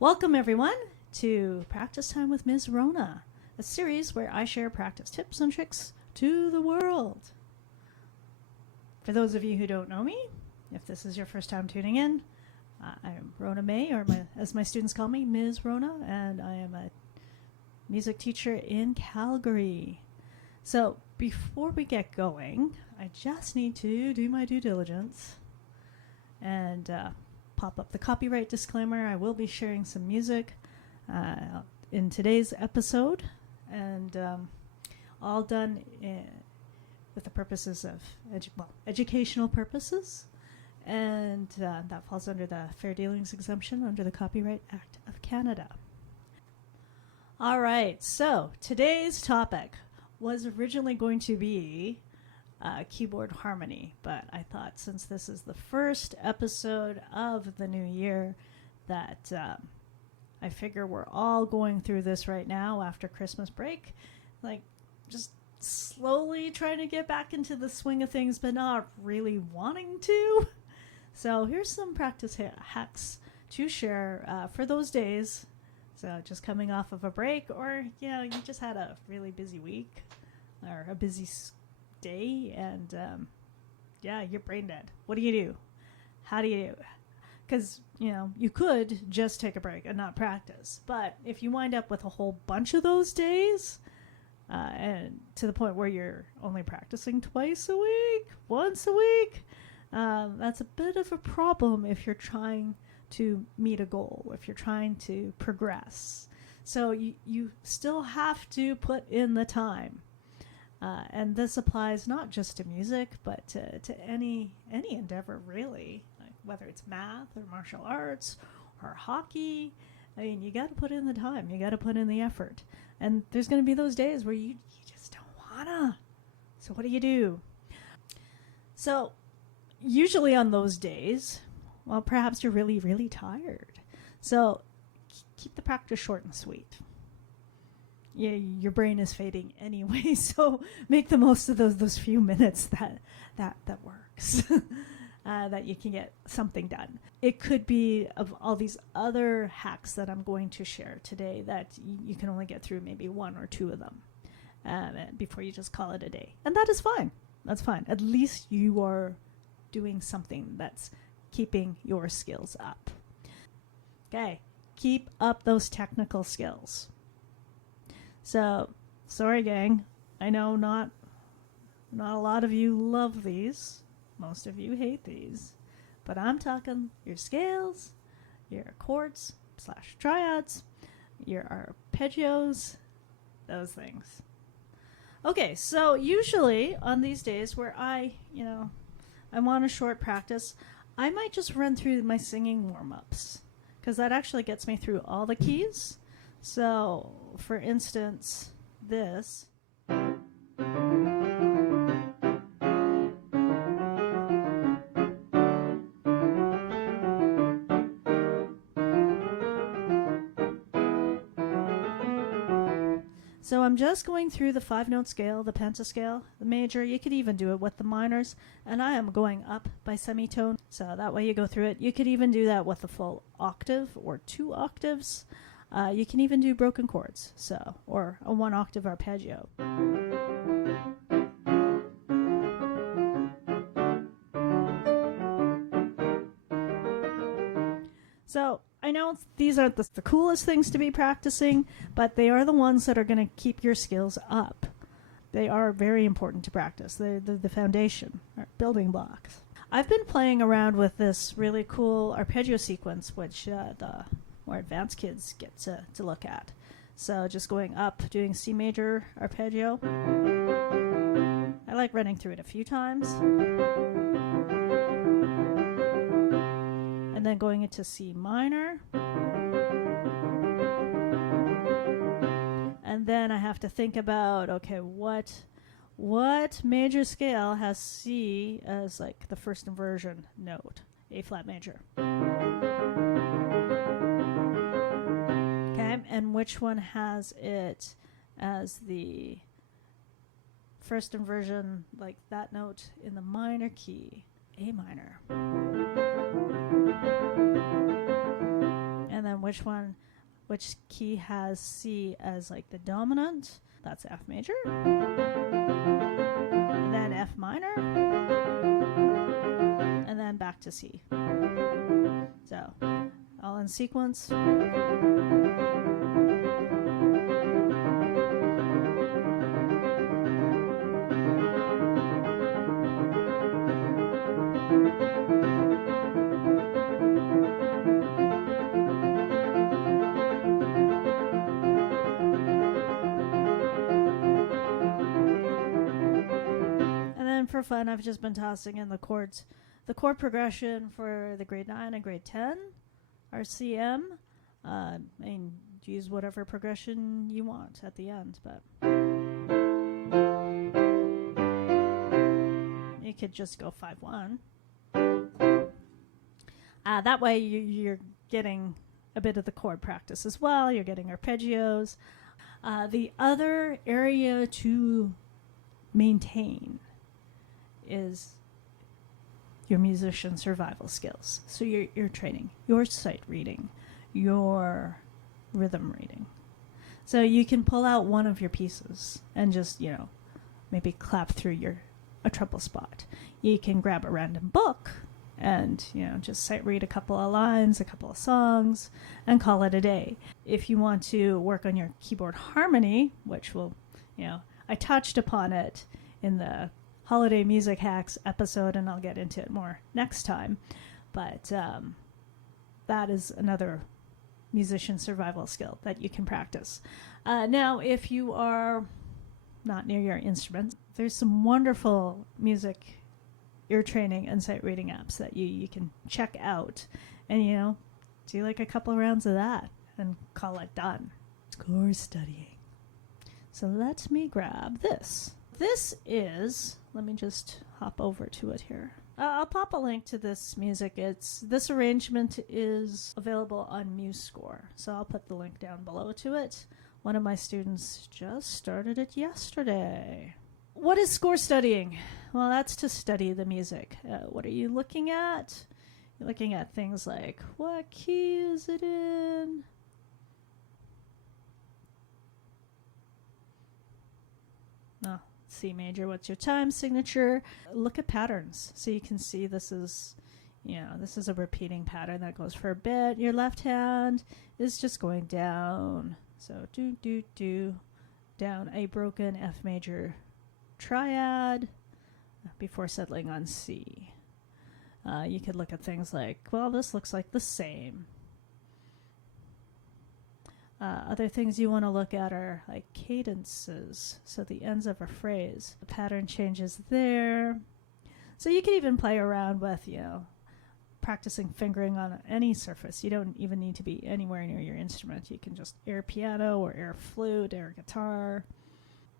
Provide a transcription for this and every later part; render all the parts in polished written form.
Welcome, everyone, to Practice Time with Ms. Rhona, a series where I share practice tips and tricks to the world. For those of you who don't know me, if this is your first time tuning in, I'm Rhona May, or as my students call me, Ms. Rhona, and I am a music teacher in Calgary. So before we get going, I just need to do my due diligence and pop up the copyright disclaimer. I will be sharing some music in today's episode, and all done with the purposes of educational purposes, and that falls under the Fair Dealings exemption under the Copyright Act of Canada. All right, so today's topic was originally going to be keyboard harmony, but I thought since this is the first episode of the new year that I figure we're all going through this right now after Christmas break, like just slowly trying to get back into the swing of things but not really wanting to. So here's some practice hacks to share for those days. So just coming off of a break, or you just had a really busy week or a busy day, and you're brain dead. What do you do? How do you do? Because you could just take a break and not practice, but if you wind up with a whole bunch of those days, and to the point where you're only practicing twice a week, once a week, that's a bit of a problem if you're trying to meet a goal, if you're trying to progress. So you still have to put in the time. And this applies not just to music, but to any endeavor, really, like whether it's math or martial arts or hockey. I mean, you got to put in the time. You got to put in the effort. And there's going to be those days where you just don't wanna. So what do? So usually on those days, well, perhaps you're really, really tired. So keep the practice short and sweet. Yeah, your brain is fading anyway, so make the most of those few minutes that works, that you can get something done. It could be of all these other hacks that I'm going to share today that you can only get through maybe one or two of them before you just call it a day. And that is fine. That's fine. At least you are doing something that's keeping your skills up. Okay, keep up those technical skills. So, sorry gang, I know not a lot of you love these. Most of you hate these. But I'm talking your scales, your chords / triads, your arpeggios, those things. Okay, so usually on these days where I want a short practice, I might just run through my singing warm-ups, because that actually gets me through all the keys. So, for instance, this. So I'm just going through the 5-note scale, the pentascale, the major. You could even do it with the minors. And I am going up by semitone. So that way you go through it. You could even do that with a full octave or 2 octaves. You can even do broken chords, or a 1-octave arpeggio. So I know these aren't the coolest things to be practicing, but they are the ones that are going to keep your skills up. They are very important to practice. They're the foundation, or building blocks. I've been playing around with this really cool arpeggio sequence, which the more advanced kids get to look at. So just going up, doing C major arpeggio. I like running through it a few times. And then going into C minor. And then I have to think about, okay, what major scale has C as like the first inversion note? A flat major. And which one has it as the first inversion, like that note in the minor key? A minor. which key has C as like the dominant. That's F major. And then F minor. And then back to C. So, all in sequence. For fun, I've just been tossing in the chords. The chord progression for the grade 9 and grade 10 are CM. And use whatever progression you want at the end, but you could just go 5-1. That way you're getting a bit of the chord practice as well. You're getting arpeggios. The other area to maintain is your musician survival skills. So you're training your sight reading, your rhythm reading. So you can pull out one of your pieces and just, maybe clap through a treble spot. You can grab a random book and, just sight read a couple of lines, a couple of songs, and call it a day. If you want to work on your keyboard harmony, which will, I touched upon it in the Holiday Music Hacks episode, and I'll get into it more next time. But that is another musician survival skill that you can practice. Now, if you are not near your instrument, there's some wonderful music ear training and sight reading apps that you can check out and, do like a couple of rounds of that and call it done. Score studying. So let me grab this. This is, let me just hop over to it here. I'll pop a link to this music. This arrangement is available on MuseScore, so I'll put the link down below to it. One of my students just started it yesterday. What is score studying? Well, that's to study the music. What are you looking at? You're looking at things like, what key is it in? No. C major, what's your time signature? Look at patterns. So you can see this is a repeating pattern that goes for a bit. Your left hand is just going down. So do, down a broken F major triad before settling on C. You could look at things like, well, this looks like the same. Other things you want to look at are like cadences, so the ends of a phrase. The pattern changes there. So you can even play around with, practicing fingering on any surface. You don't even need to be anywhere near your instrument. You can just air piano or air flute, air guitar.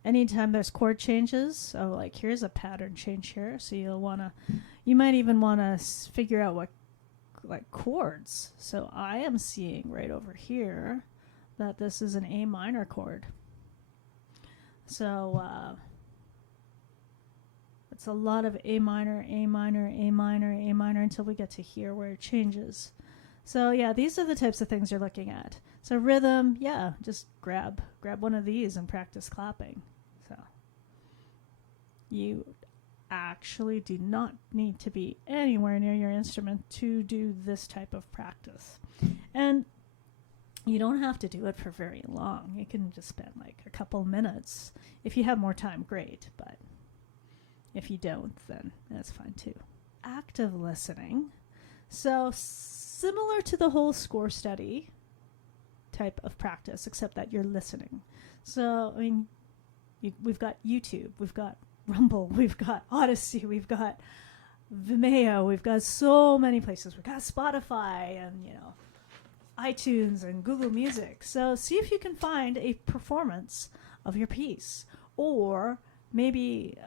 Anytime there's chord changes, so like here's a pattern change here, so you might even want to figure out what like chords. So I am seeing right over here that this is an A minor chord. So it's a lot of A minor, A minor, A minor, A minor until we get to here where it changes. So yeah, these are the types of things you're looking at. So rhythm, yeah, just grab one of these and practice clapping. So you actually do not need to be anywhere near your instrument to do this type of practice. And you don't have to do it for very long. You can just spend like a couple minutes. If you have more time, great. But if you don't, then that's fine too. Active listening. So similar to the whole score study type of practice, except that you're listening. So, we've got YouTube, we've got Rumble, we've got Odyssey, we've got Vimeo, we've got so many places. We've got Spotify and, iTunes and Google Music. So see if you can find a performance of your piece, or maybe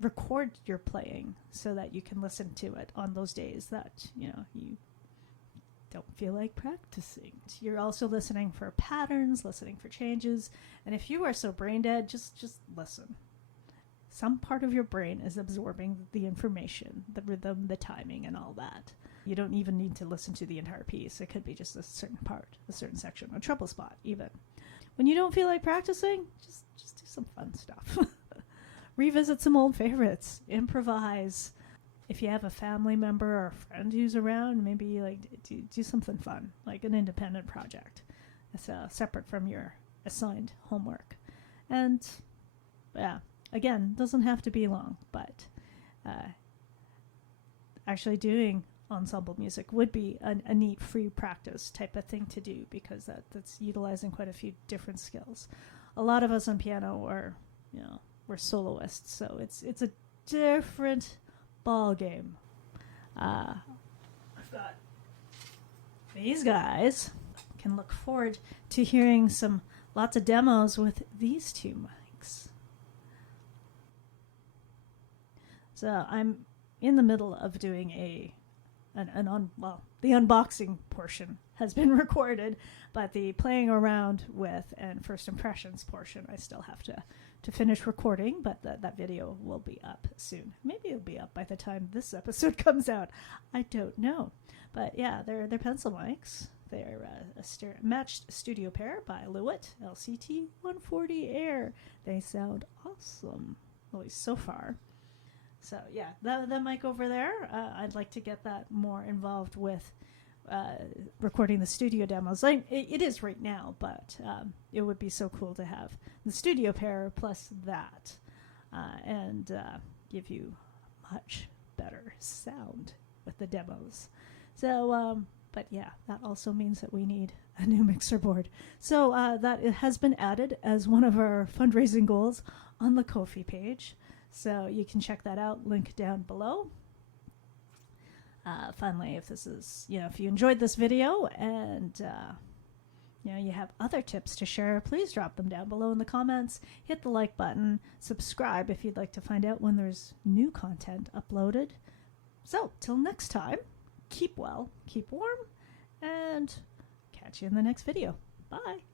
record your playing so that you can listen to it on those days that you don't feel like practicing. You're also listening for patterns, listening for changes, and if you are so brain dead, just listen. Some part of your brain is absorbing the information, the rhythm, the timing, and all that. You don't even need to listen to the entire piece. It could be just a certain part, a certain section, a treble spot even. When you don't feel like practicing, just do some fun stuff. Revisit some old favorites. Improvise. If you have a family member or a friend who's around, maybe like do something fun, like an independent project. It's separate from your assigned homework. And yeah, again, doesn't have to be long, but actually doing ensemble music would be a neat free practice type of thing to do, because that's utilizing quite a few different skills. A lot of us on piano we're soloists, so it's a different ball game. I've got these guys. Can look forward to hearing lots of demos with these two mics. So I'm in the middle of doing the unboxing portion has been recorded, but the playing around with and first impressions portion I still have to finish recording, but that video will be up soon. Maybe it'll be up by the time this episode comes out. I don't know. But yeah, they're pencil mics. They're a matched studio pair by Lewitt LCT 140 Air. They sound awesome, at least so far. So yeah, that mic over there, I'd like to get that more involved with recording the studio demos. It is right now, but it would be so cool to have the studio pair plus that and give you much better sound with the demos. So, but yeah, that also means that we need a new mixer board. So that it has been added as one of our fundraising goals on the Ko-fi page. So you can check that out, link down below. Finally, if you enjoyed this video and you have other tips to share, please drop them down below in the comments. Hit the like button, subscribe if you'd like to find out when there's new content uploaded. So, till next time, keep well, keep warm, and catch you in the next video. Bye.